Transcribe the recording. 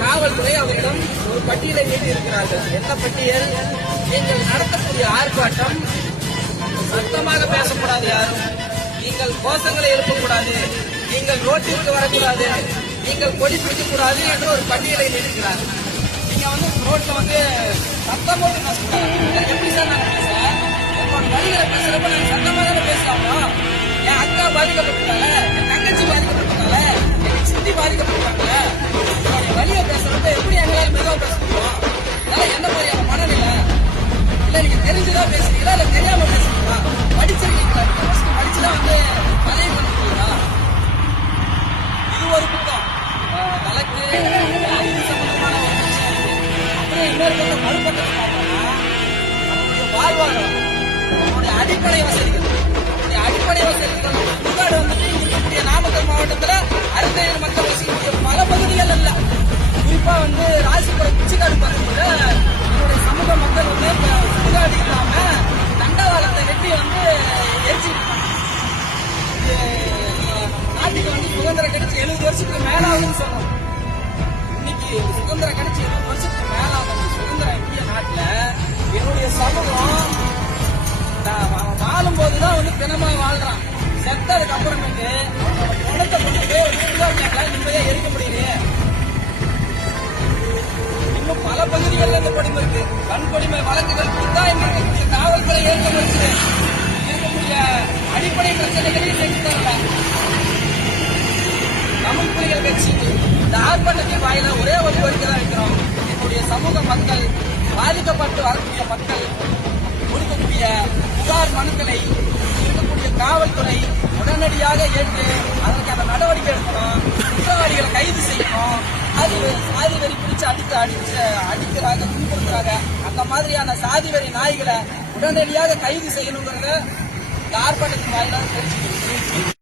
காவல்துறை அவரிடம் ஒரு பட்டியலை நீட்டி இருக்கிறார்கள் என்ன பட்டியல்? நீங்கள் நடத்தக்கூடிய ஆர்ப்பாட்டம் சத்தமாக பேசக்கூடாது யாரும். நீங்கள் கோஷங்களை எழுப்பக்கூடாது. நீங்கள் ரோட்டிற்கு வரக்கூடாது. நீங்கள் கொடி பிடிக்கக்கூடாது என்று ஒரு பட்டியலை நீட்டுகிறார் நீங்க வந்து ரோட்ல வந்து சத்தம் போட்டு எப்படி பேச முடியும் என்ன மாதிரியான மனநிலை இல்ல நீங்க தெரிஞ்சுதான் பேசுறீங்களா இல்ல தெரியாம பேசுறீங்களா படிச்சிருக்கீங்களா படிச்சுதான் வந்து பதவி பண்ணிருக்கீங்களா இது ஒரு பக்கம் வழக்கு இது சம்பந்தமான ஒரு விஷயம் அப்புறம் இன்னொரு பக்கம் வாழ்வாதாரம் அடிப்படை ஆகுதுன்னு சொல்றோம் இன்னைக்கு சுதந்திரம் வருஷத்துக்கு மேல இந்திய நாட்டுல என்னுடைய சமூகம் வாழும் போதுதான் வந்து தினமா வாழ்றான். செத்ததுக்கு அப்புறமேட்டு குணத்தை கொண்டு போய் ஒரு நிர்வாகியால நிம்மதியா எடுக்க முடியலையே. இன்னும் பல பகுதிகளில் இந்த இருக்கு. வன்கொடுமை ஆர்ப்பாட்டத்தின் வாயில ஒரே ஒரு கோரிக்கை தான் வைக்கிறோம். என்னுடைய சமூக மக்கள் பாதிக்கப்பட்டு வரக்கூடிய மக்கள் கொடுக்கக்கூடிய புகார் மனுக்களை இருக்கக்கூடிய காவல்துறை உடனடியாக ஏற்று அதற்கான நடவடிக்கை எடுக்கணும். குற்றவாளிகளை கைது செய்யணும். அது சாதி வரி பிடிச்சு அடித்து அடிச்சு அடிக்கிறாங்க துன்புறுத்துறாங்க. அந்த மாதிரியான சாதி வரி நாய்களை உடனடியாக கைது செய்யணுங்கிறத இந்த ஆர்ப்பாட்டத்தின் வாயிலாக தெரிஞ்சுக்கிறேன்